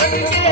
ಜಗಕ್ಕೆ